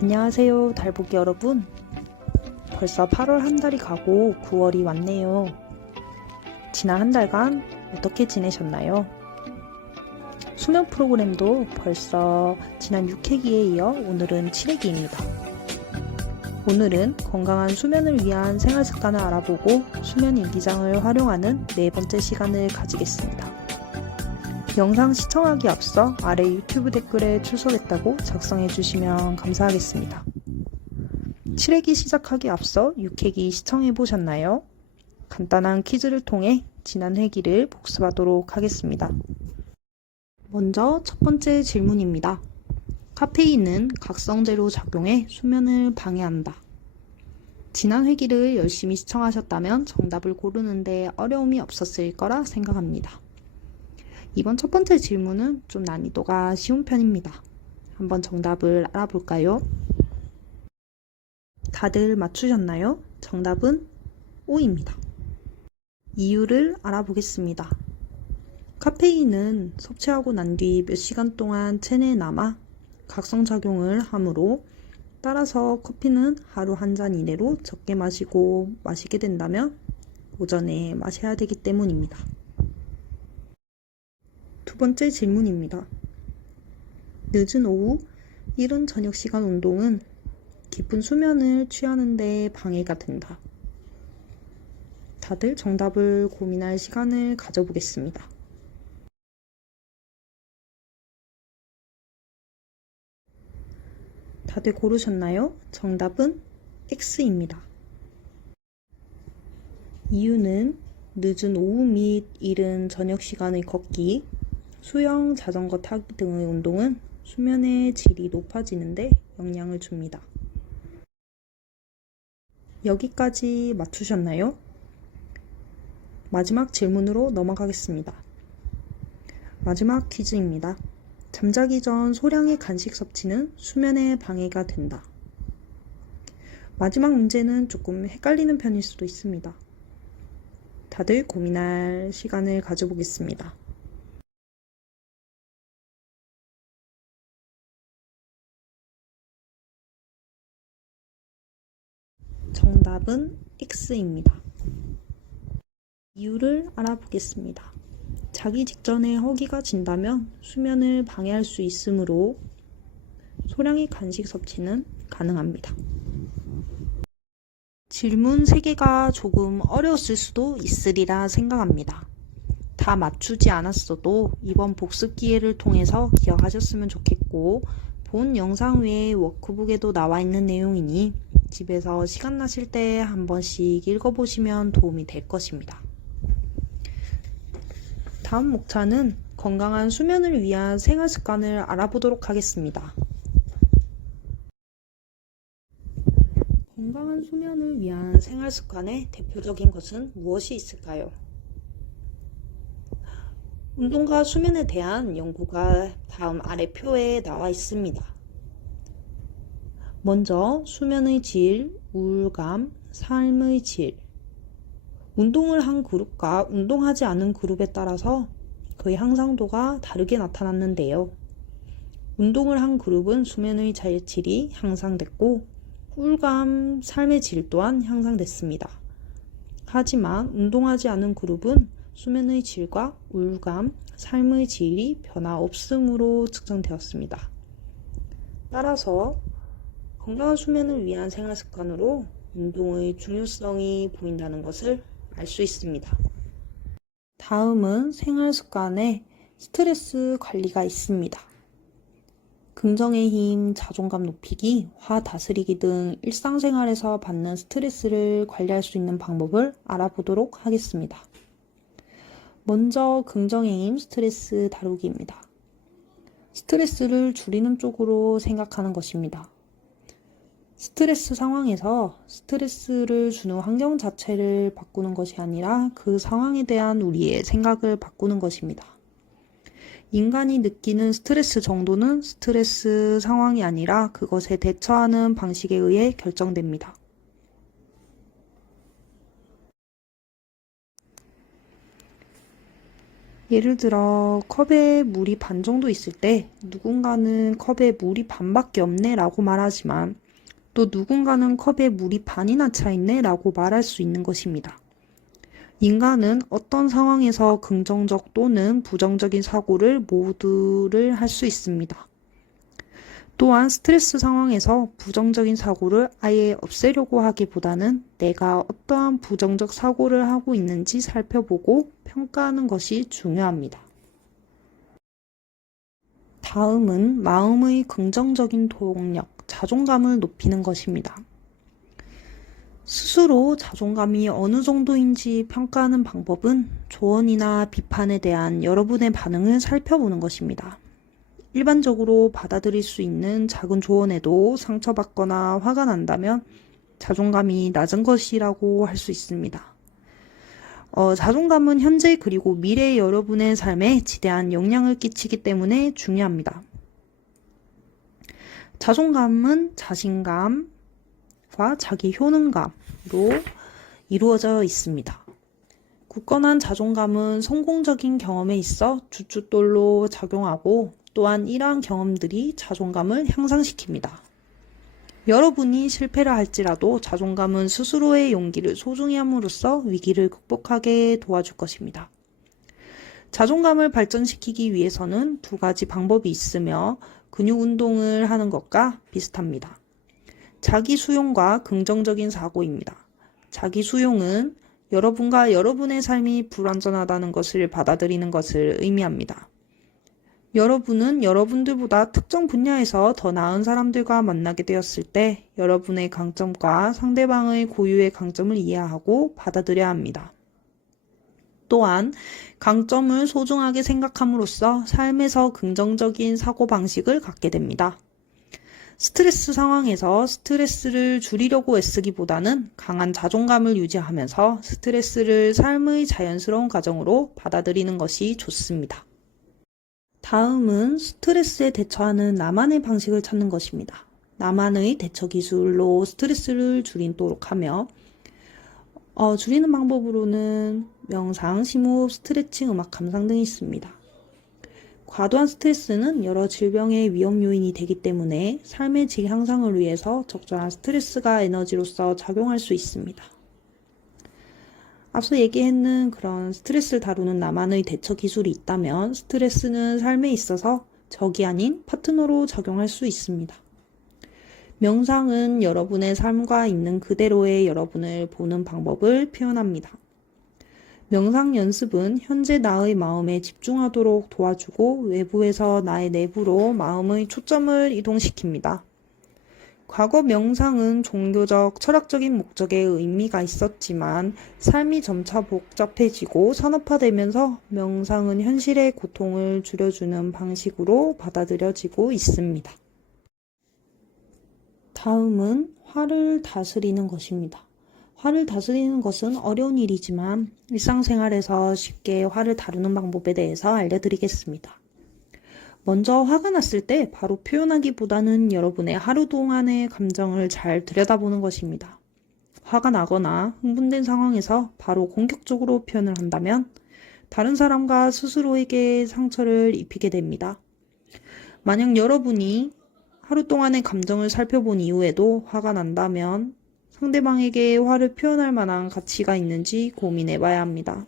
안녕하세요, 달보기 여러분. 벌써 8월 한 달이 가고 9월이 왔네요. 지난 한 달간 어떻게 지내셨나요? 수면 프로그램도 벌써 지난 6회기에 이어 오늘은 7회기입니다. 오늘은 건강한 수면을 위한 생활 습관을 알아보고 수면 일기장을 활용하는 네 번째 시간을 가지겠습니다. 영상 시청하기 앞서 아래 유튜브 댓글에 출석했다고 작성해 주시면 감사하겠습니다. 7회기 시작하기 앞서 6회기 시청해 보셨나요? 간단한 퀴즈를 통해 지난 회기를 복습하도록 하겠습니다. 먼저 첫 번째 질문입니다. 카페인은 각성제로 작용해 수면을 방해한다. 지난 회기를 열심히 시청하셨다면 정답을 고르는데 어려움이 없었을 거라 생각합니다. 이번 첫 번째 질문은 좀 난이도가 쉬운 편입니다. 한번 정답을 알아볼까요? 다들 맞추셨나요? 정답은 O입니다. 이유를 알아보겠습니다. 카페인은 섭취하고 난 뒤 몇 시간 동안 체내에 남아 각성작용을 하므로 따라서 커피는 하루 한 잔 이내로 적게 마시고 마시게 된다면 오전에 마셔야 되기 때문입니다. 두 번째 질문입니다. 늦은 오후, 이른 저녁 시간 운동은 깊은 수면을 취하는 데 방해가 된다. 다들 정답을 고민할 시간을 가져보겠습니다. 다들 고르셨나요? 정답은 X입니다. 이유는 늦은 오후 및 이른 저녁 시간의 걷기, 수영, 자전거 타기 등의 운동은 수면의 질이 높아지는데 영향을 줍니다. 여기까지 맞추셨나요? 마지막 질문으로 넘어가겠습니다. 마지막 퀴즈입니다. 잠자기 전 소량의 간식 섭취는 수면에 방해가 된다. 마지막 문제는 조금 헷갈리는 편일 수도 있습니다. 다들 고민할 시간을 가져보겠습니다. 정답은 X입니다. 이유를 알아보겠습니다. 자기 직전에 허기가 진다면 수면을 방해할 수 있으므로 소량의 간식 섭취는 가능합니다. 질문 3개가 조금 어려웠을 수도 있으리라 생각합니다. 다 맞추지 않았어도 이번 복습 기회를 통해서 기억하셨으면 좋겠고, 본 영상 외에 워크북에도 나와 있는 내용이니 집에서 시간 나실 때 한 번씩 읽어보시면 도움이 될 것입니다. 다음 목차는 건강한 수면을 위한 생활 습관을 알아보도록 하겠습니다. 건강한 수면을 위한 생활 습관의 대표적인 것은 무엇이 있을까요? 운동과 수면에 대한 연구가 다음 아래 표에 나와 있습니다. 먼저 수면의 질, 우울감, 삶의 질. 운동을 한 그룹과 운동하지 않은 그룹에 따라서 그의 향상도가 다르게 나타났는데요. 운동을 한 그룹은 수면의 질이 향상됐고 우울감, 삶의 질 또한 향상됐습니다. 하지만 운동하지 않은 그룹은 수면의 질과 우울감, 삶의 질이 변화 없음으로 측정되었습니다. 따라서 건강한 수면을 위한 생활 습관으로 운동의 중요성이 보인다는 것을 알 수 있습니다. 다음은 생활 습관에 스트레스 관리가 있습니다. 긍정의 힘, 자존감 높이기, 화 다스리기 등 일상생활에서 받는 스트레스를 관리할 수 있는 방법을 알아보도록 하겠습니다. 먼저 긍정의 힘, 스트레스 다루기입니다. 스트레스를 줄이는 쪽으로 생각하는 것입니다. 스트레스 상황에서 스트레스를 주는 환경 자체를 바꾸는 것이 아니라 그 상황에 대한 우리의 생각을 바꾸는 것입니다. 인간이 느끼는 스트레스 정도는 스트레스 상황이 아니라 그것에 대처하는 방식에 의해 결정됩니다. 예를 들어 컵에 물이 반 정도 있을 때 누군가는 컵에 물이 반밖에 없네 라고 말하지만 또 누군가는 컵에 물이 반이나 차 있네 라고 말할 수 있는 것입니다. 인간은 어떤 상황에서 긍정적 또는 부정적인 사고를 모두를 할 수 있습니다. 또한 스트레스 상황에서 부정적인 사고를 아예 없애려고 하기보다는 내가 어떠한 부정적 사고를 하고 있는지 살펴보고 평가하는 것이 중요합니다. 다음은 마음의 긍정적인 동력, 자존감을 높이는 것입니다. 스스로 자존감이 어느 정도인지 평가하는 방법은 조언이나 비판에 대한 여러분의 반응을 살펴보는 것입니다. 일반적으로 받아들일 수 있는 작은 조언에도 상처받거나 화가 난다면 자존감이 낮은 것이라고 할 수 있습니다. 자존감은 현재 그리고 미래의 여러분의 삶에 지대한 영향을 끼치기 때문에 중요합니다. 자존감은 자신감과 자기 효능감으로 이루어져 있습니다. 굳건한 자존감은 성공적인 경험에 있어 주춧돌로 작용하고 또한 이러한 경험들이 자존감을 향상시킵니다. 여러분이 실패를 할지라도 자존감은 스스로의 용기를 소중히 함으로써 위기를 극복하게 도와줄 것입니다. 자존감을 발전시키기 위해서는 두 가지 방법이 있으며 근육 운동을 하는 것과 비슷합니다. 자기 수용과 긍정적인 사고입니다. 자기 수용은 여러분과 여러분의 삶이 불완전하다는 것을 받아들이는 것을 의미합니다. 여러분은 여러분들보다 특정 분야에서 더 나은 사람들과 만나게 되었을 때 여러분의 강점과 상대방의 고유의 강점을 이해하고 받아들여야 합니다. 또한 강점을 소중하게 생각함으로써 삶에서 긍정적인 사고방식을 갖게 됩니다. 스트레스 상황에서 스트레스를 줄이려고 애쓰기보다는 강한 자존감을 유지하면서 스트레스를 삶의 자연스러운 과정으로 받아들이는 것이 좋습니다. 다음은 스트레스에 대처하는 나만의 방식을 찾는 것입니다. 나만의 대처 기술로 스트레스를 줄이도록 하며 줄이는 방법으로는 명상, 심호흡, 스트레칭, 음악 감상 등이 있습니다. 과도한 스트레스는 여러 질병의 위험 요인이 되기 때문에 삶의 질 향상을 위해서 적절한 스트레스가 에너지로서 작용할 수 있습니다. 앞서 얘기했는 그런 스트레스를 다루는 나만의 대처 기술이 있다면 스트레스는 삶에 있어서 적이 아닌 파트너로 작용할 수 있습니다. 명상은 여러분의 삶과 있는 그대로의 여러분을 보는 방법을 표현합니다. 명상 연습은 현재 나의 마음에 집중하도록 도와주고 외부에서 나의 내부로 마음의 초점을 이동시킵니다. 과거 명상은 종교적, 철학적인 목적의 의미가 있었지만 삶이 점차 복잡해지고 산업화되면서 명상은 현실의 고통을 줄여주는 방식으로 받아들여지고 있습니다. 다음은 화를 다스리는 것입니다. 화를 다스리는 것은 어려운 일이지만 일상생활에서 쉽게 화를 다루는 방법에 대해서 알려드리겠습니다. 먼저 화가 났을 때 바로 표현하기보다는 여러분의 하루 동안의 감정을 잘 들여다보는 것입니다. 화가 나거나 흥분된 상황에서 바로 공격적으로 표현을 한다면 다른 사람과 스스로에게 상처를 입히게 됩니다. 만약 여러분이 하루 동안의 감정을 살펴본 이후에도 화가 난다면 상대방에게 화를 표현할 만한 가치가 있는지 고민해 봐야 합니다.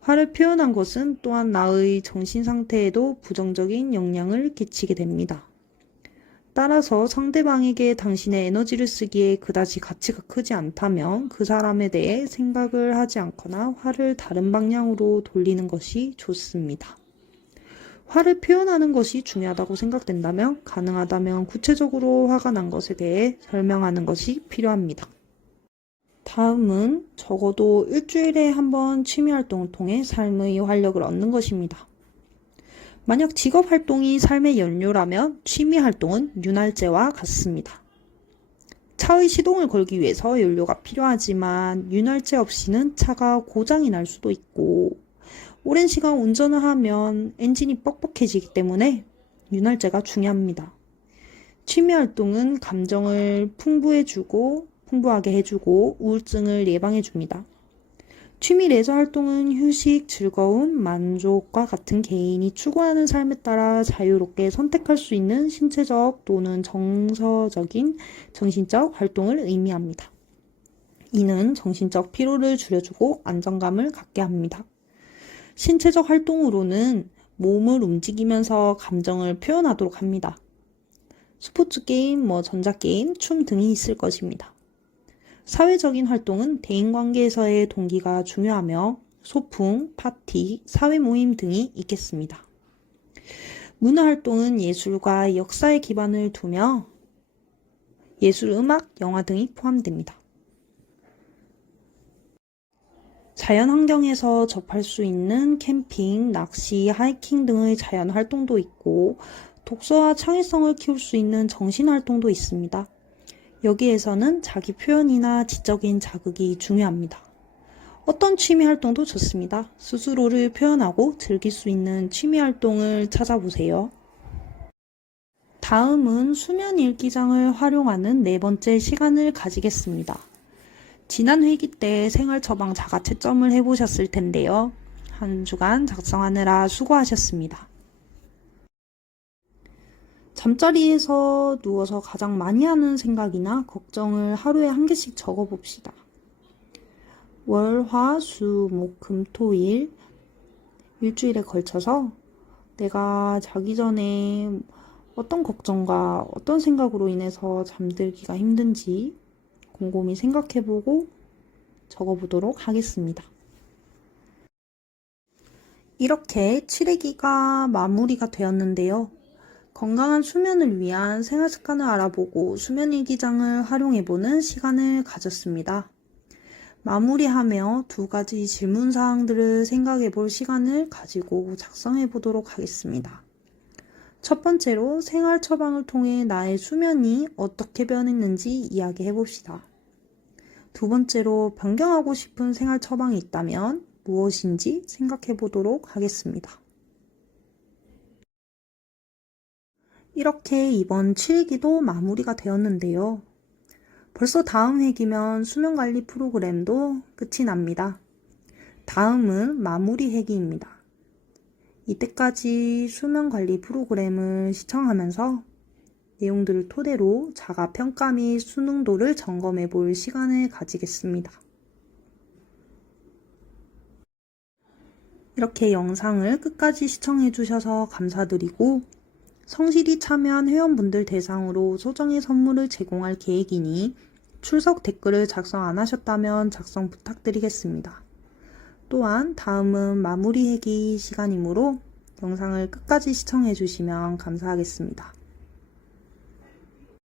화를 표현한 것은 또한 나의 정신 상태에도 부정적인 영향을 끼치게 됩니다. 따라서 상대방에게 당신의 에너지를 쓰기에 그다지 가치가 크지 않다면 그 사람에 대해 생각을 하지 않거나 화를 다른 방향으로 돌리는 것이 좋습니다. 화를 표현하는 것이 중요하다고 생각된다면 가능하다면 구체적으로 화가 난 것에 대해 설명하는 것이 필요합니다. 다음은 적어도 일주일에 한 번 취미활동을 통해 삶의 활력을 얻는 것입니다. 만약 직업활동이 삶의 연료라면 취미활동은 윤활제와 같습니다. 차의 시동을 걸기 위해서 연료가 필요하지만 윤활제 없이는 차가 고장이 날 수도 있고 오랜 시간 운전을 하면 엔진이 뻑뻑해지기 때문에 윤활제가 중요합니다. 취미활동은 감정을 풍부하게 해주고 우울증을 예방해줍니다. 취미 레저 활동은 휴식, 즐거움, 만족과 같은 개인이 추구하는 삶에 따라 자유롭게 선택할 수 있는 신체적 또는 정서적인 정신적 활동을 의미합니다. 이는 정신적 피로를 줄여주고 안정감을 갖게 합니다. 신체적 활동으로는 몸을 움직이면서 감정을 표현하도록 합니다. 스포츠 게임, 전자게임, 춤 등이 있을 것입니다. 사회적인 활동은 대인관계에서의 동기가 중요하며 소풍, 파티, 사회 모임 등이 있겠습니다. 문화활동은 예술과 역사에 기반을 두며 예술, 음악, 영화 등이 포함됩니다. 자연환경에서 접할 수 있는 캠핑, 낚시, 하이킹 등의 자연활동도 있고 독서와 창의성을 키울 수 있는 정신활동도 있습니다. 여기에서는 자기 표현이나 지적인 자극이 중요합니다. 어떤 취미활동도 좋습니다. 스스로를 표현하고 즐길 수 있는 취미활동을 찾아보세요. 다음은 수면 일기장을 활용하는 네 번째 시간을 가지겠습니다. 지난 회기 때 생활 처방 자가 채점을 해보셨을 텐데요. 한 주간 작성하느라 수고하셨습니다. 잠자리에서 누워서 가장 많이 하는 생각이나 걱정을 하루에 한 개씩 적어봅시다. 월, 화, 수, 목, 금, 토, 일 일주일에 걸쳐서 내가 자기 전에 어떤 걱정과 어떤 생각으로 인해서 잠들기가 힘든지 곰곰이 생각해보고 적어보도록 하겠습니다. 이렇게 7회기가 마무리가 되었는데요. 건강한 수면을 위한 생활 습관을 알아보고 수면 일기장을 활용해보는 시간을 가졌습니다. 마무리하며 두 가지 질문 사항들을 생각해볼 시간을 가지고 작성해보도록 하겠습니다. 첫 번째로 생활 처방을 통해 나의 수면이 어떻게 변했는지 이야기해봅시다. 두 번째로 변경하고 싶은 생활 처방이 있다면 무엇인지 생각해보도록 하겠습니다. 이렇게 이번 7기도 마무리가 되었는데요. 벌써 다음 회기면 수면관리 프로그램도 끝이 납니다. 다음은 마무리 회기입니다. 이때까지 수면관리 프로그램을 시청하면서 내용들을 토대로 자가평가 및 수능도를 점검해 볼 시간을 가지겠습니다. 이렇게 영상을 끝까지 시청해 주셔서 감사드리고 성실히 참여한 회원분들 대상으로 소정의 선물을 제공할 계획이니 출석 댓글을 작성 안 하셨다면 작성 부탁드리겠습니다. 또한 다음은 마무리 회기 시간이므로 영상을 끝까지 시청해 주시면 감사하겠습니다.